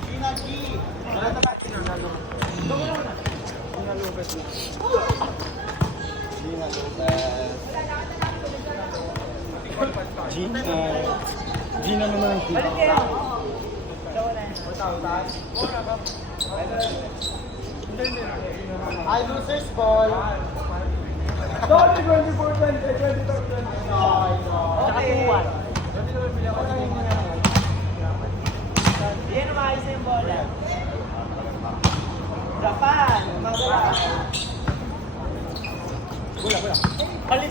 Gina G. Wala na ba? Gina Lopez. Gina Lopez. Gina naman. Balik kayo. Ay, losers ball. Sorry, 24-20. Nakapuwan. Yan ang maayos na yung bola. Japan. Magala. Bola. Bali.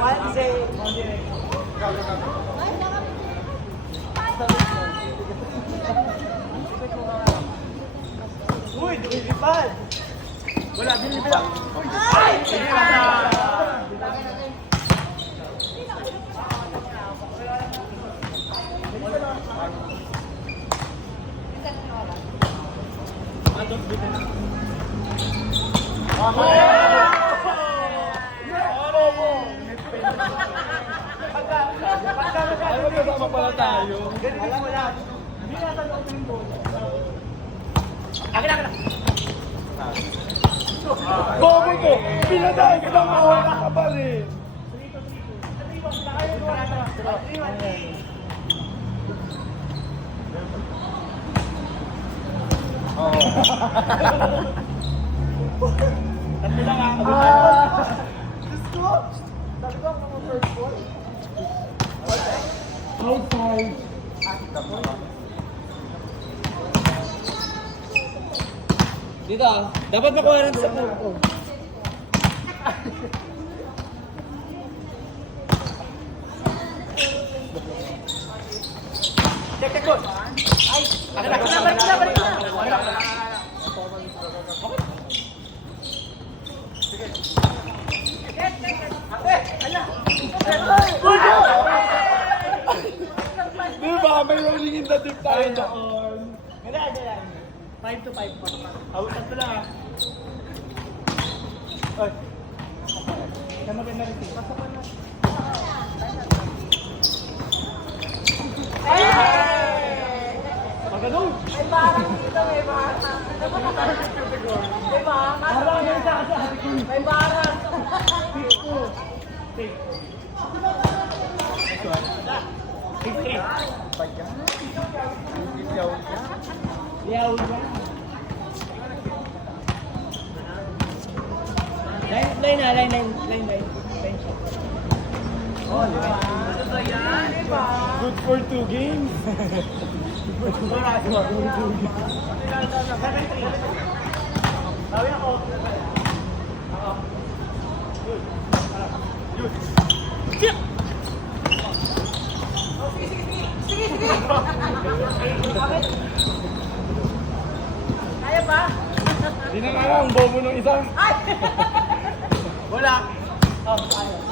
One save. Uy, lumilipad. Wala, binilipad. Ay! Magkasama pala tayo. Ganito mo lang. Hindi nasa loob yung bola. Akin. Bobo ko! Pinatay ka ng mawala ka pa rin! Tatlo lang ako. Diyos ko! Sabi ko ako ng first ball. Outside! Dito dapat makuha rin sa puto. Check ko. Ay, balik na. Di ba? May rolling in the deep tayo doon. Gala. 5 to 5 po. Awitan ko lang. Ay. Kaya maganda rin. Pasapan na. Maganon! May barang dito, may barang. May barang. Parang ganun sa kasi ate ko. May barang. Pick ko. Pick. Pick. Liyaw niya. Line shot. Oh, ano ba yan? Good for 2 games. Tawin ako. Kaya ba? Di na nga lang, bobo ng isa. Ay! Wala. Oh, ayaw.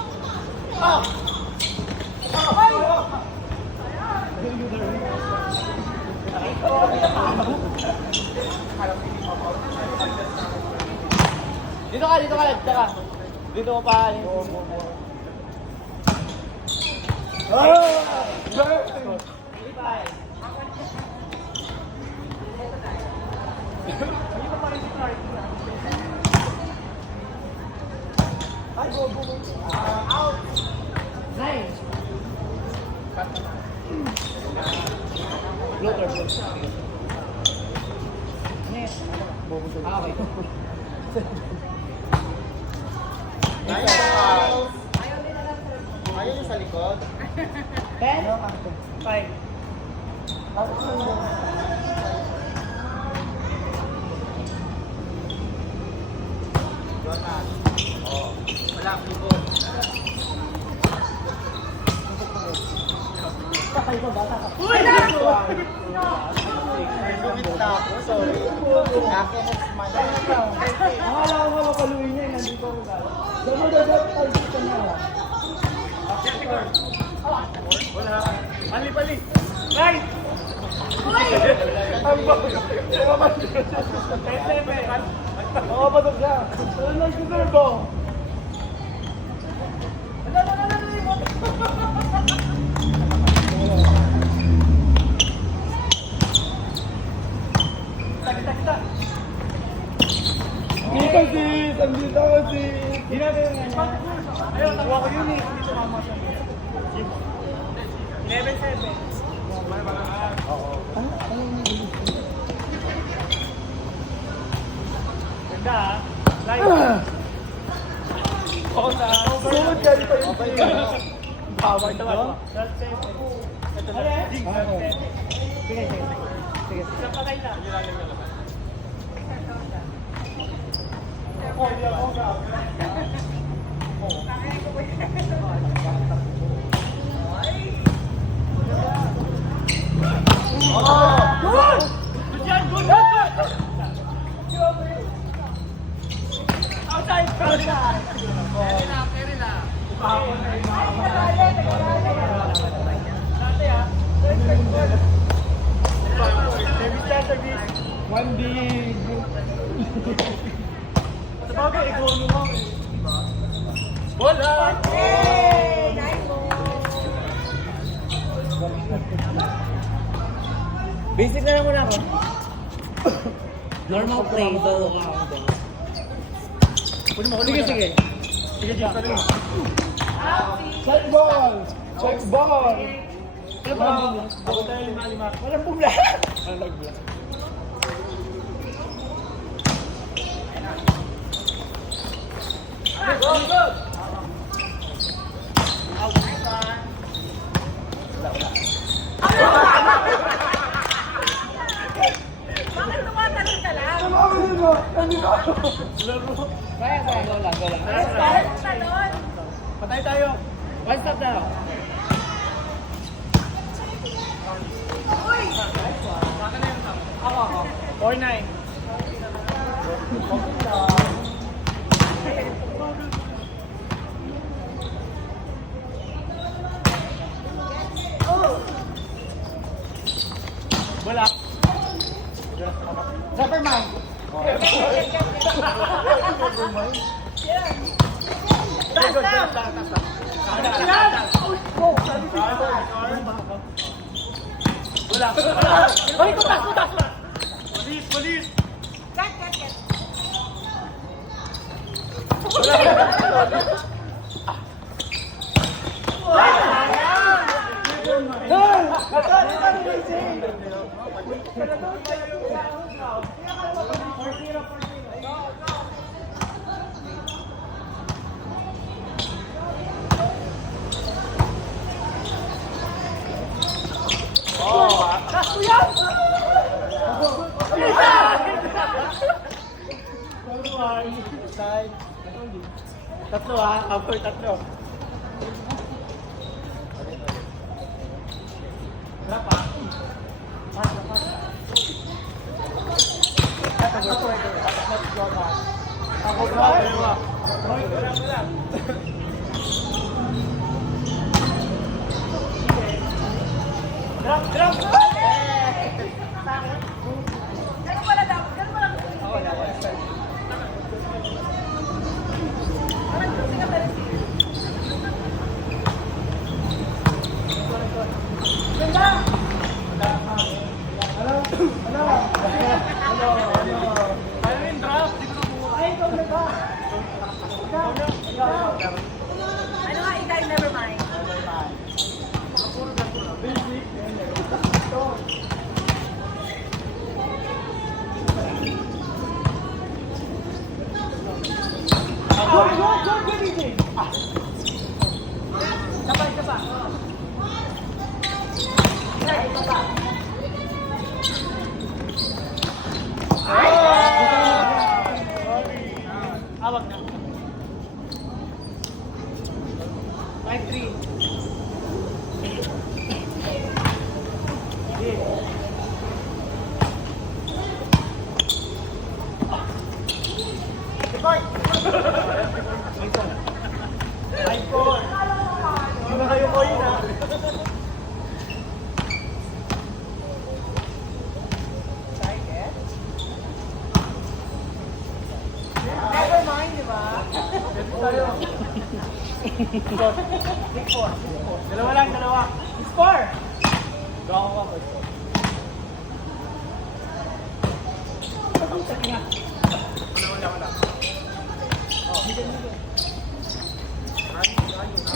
Ah! Ay! Dito ka. Dito mo pa. Ah! Ay, go. Out. Nice. Floater. Net. Okay. Ayaw yung sa likod. 10? 5. Jonathan. Oh. Wala, pivo. Uy! Nagumit na ako, sorry. Akin na smile. Akala ko makapaluin niya, nandito ako gala. Dapat ay dito na. Wala. Pali. Right! Ang bago. Nakapatog siya. Ano lang si Turbo? Ano, mama sa 11-7. Ganda ah. Live. Oo na. Sumod ka pa yung Power to ba? 12-7. Ito na. Sige, sige. Sige. Isang patay na. One big. Sabagay, ikaw mo. Bola! Hey! Nice mo! Basic na lang muna ako. Normal play, solo lang ako doon. Sige, sige. Sige, sige. Check ball! Check ball! Ako tayo 5-5. Walang bumla! Walang bumla. Go, go! Bakit tumatalon ka lang? Kaya, go lang, go lang. Bakit tumatalon? Patay tayo. One stop na. Uy! Ako. 4-9. Wala. Superman! Wala. Ay, tutas! Police! Cut, cut, cut. Tatlo ha, after tatlo. Wala pa. Ako dalawa. Drop! Ganun pala dapat. Ganun pala. Parang gusto ka pala siya. Ganda! Ano yung drop? Ano nga, ikay, never mind. Awag na. 5-3. Hindi na kayo ko yun ha. Never mind, di ba? Dalawa lang, dalawa. Score! Gawa ko ako. Wala.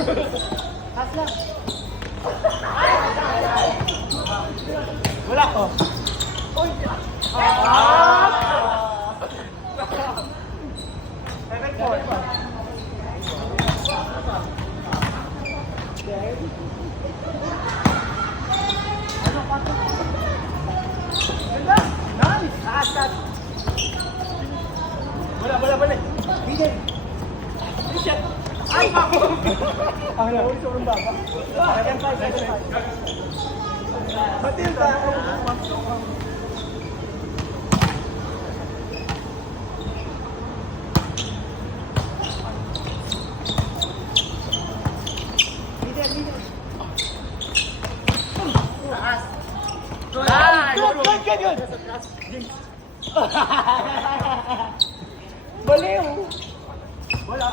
Pass lang. Wala ko. Nice! Wala. DJ! Ay, ako! Ang lawin sa urong baba. 7-5. Matilda! Good! Baliw! Wala.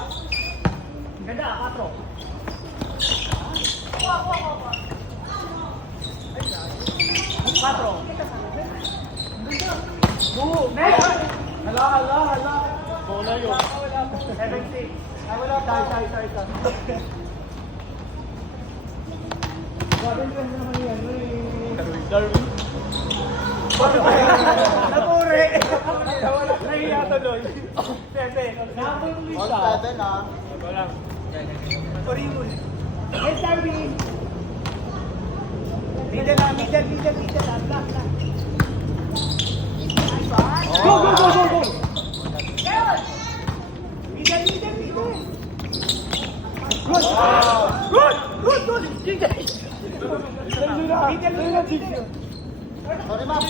Ganda, 4. Patro. Next! Hala. Bola yun. 7-6. Ay, wala. Sorry. Grabe yung naman yan. Darwin. Napure! Nahiya tuloy. Pepe. Napure mo isa. All 7 ah. Wala. Purimu. Hey, Darwin! Middle. Black. Go! Middle. Good! DJ! Middle. Sorry, ma'am.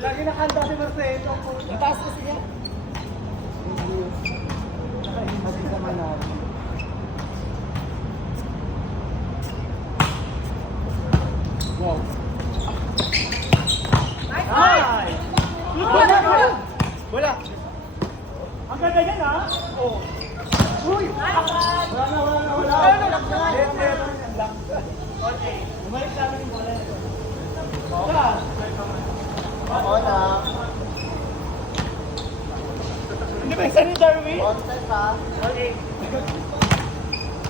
Lagi nakanta si Marcelo. Ang taas kasi niya. Wow. Nice! Wala. Ang ganda yan, ha? Oo. Uy! Wala. Okay. Bumalik namin yung bola. Wala. Hola. Hindi ba isa ni Darwin? Content ah. Okay.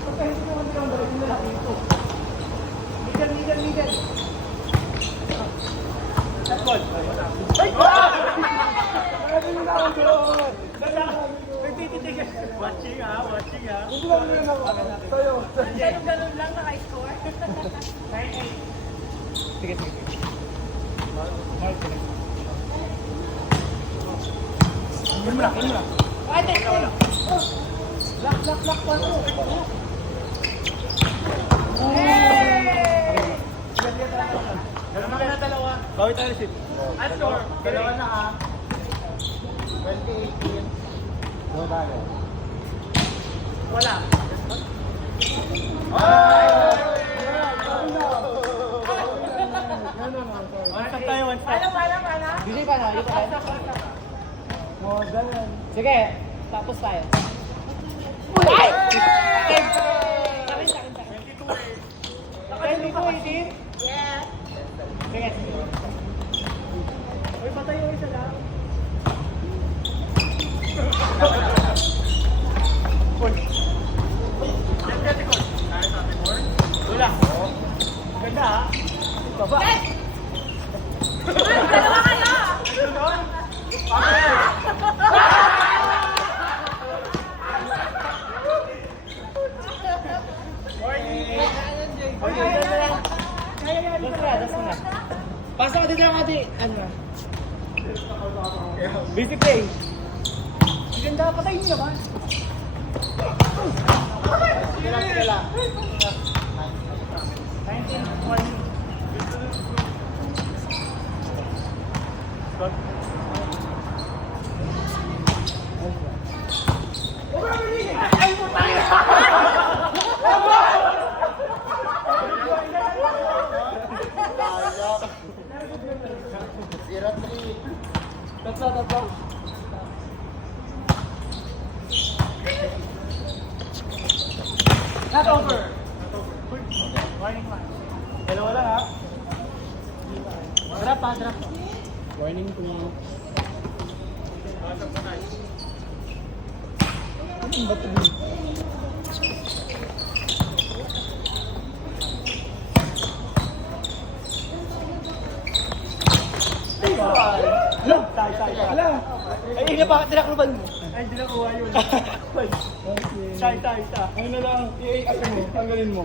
Pagkahin ko naman yung dalawa nila dito. Middle. That's good. Ay! Marami nila ako doon. Nagtititig. Watching ha. Hindi lang nila ako. Tayo. Ganun lang naka-score. 9-8. Sige. Yun mo lang. Ay, wala. Lock. Dalawa. Bawit tayo sit. At score. Dalawa na ah. 2018. Go tayo. Wala. One stop tayo. Wala. Bili pa na. Sige. Tapos tayo. Ay! Sakin. 22, 18. Yes. Sige. Uy, patay yung isa lang. Wala. Ganda ha? Baba. Dalawa kayo. Pasok ka dito ang ating, basic play. Ganda, patay niyo naman. Sila. 0-3. Tatlo. Not over. Warning man. Dalawa lang ha. Drop pa, drop. Warning to me. Ano ba ito? Alam, say. Ala! Ay, ina bakit tinakluban mo? Ay, hindi nakuha yun. Okay. Say. Ano na lang, i-ano mo, tanggalin mo.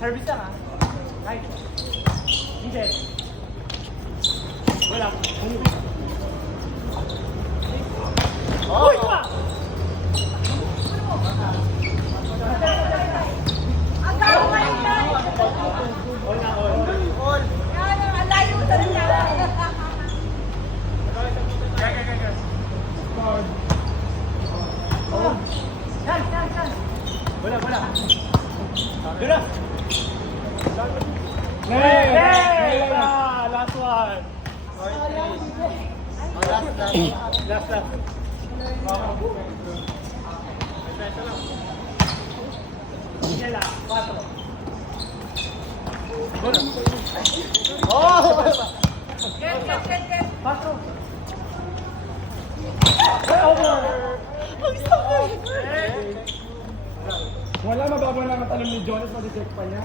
Service lang, ha? Right. Hindi. Wala. Oh! Uy, pa! Ang gawin yan! All na, all. Yan, ang layo talaga. Wala. Doon na. Hey! Last one. Last. Sige lang, 4. Oh! Get. 4. Over! Ang sakit. Wala, mababa na ang talon ni Jonas, mag-check pa niya.